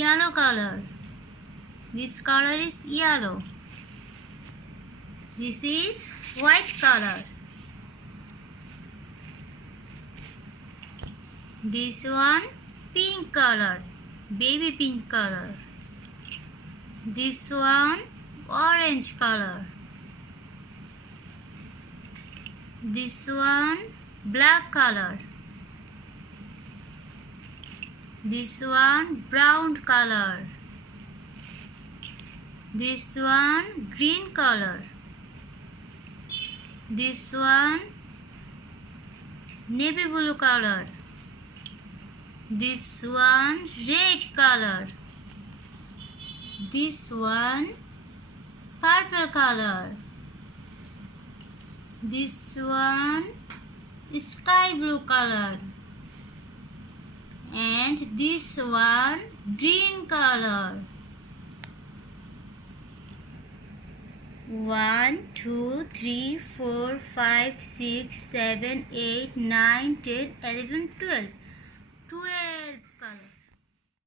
yellow color. This color is yellow. This is white color. This one pink color, baby pink color. This one orange color. This one black color. This one brown color. This one green color. This one navy blue color. This one red color. This one purple color. This one sky blue color. And this one green color. 1, 2, 3, 4, 5, 6, 7, 8, 9, 10, 11, 12. 12 colors.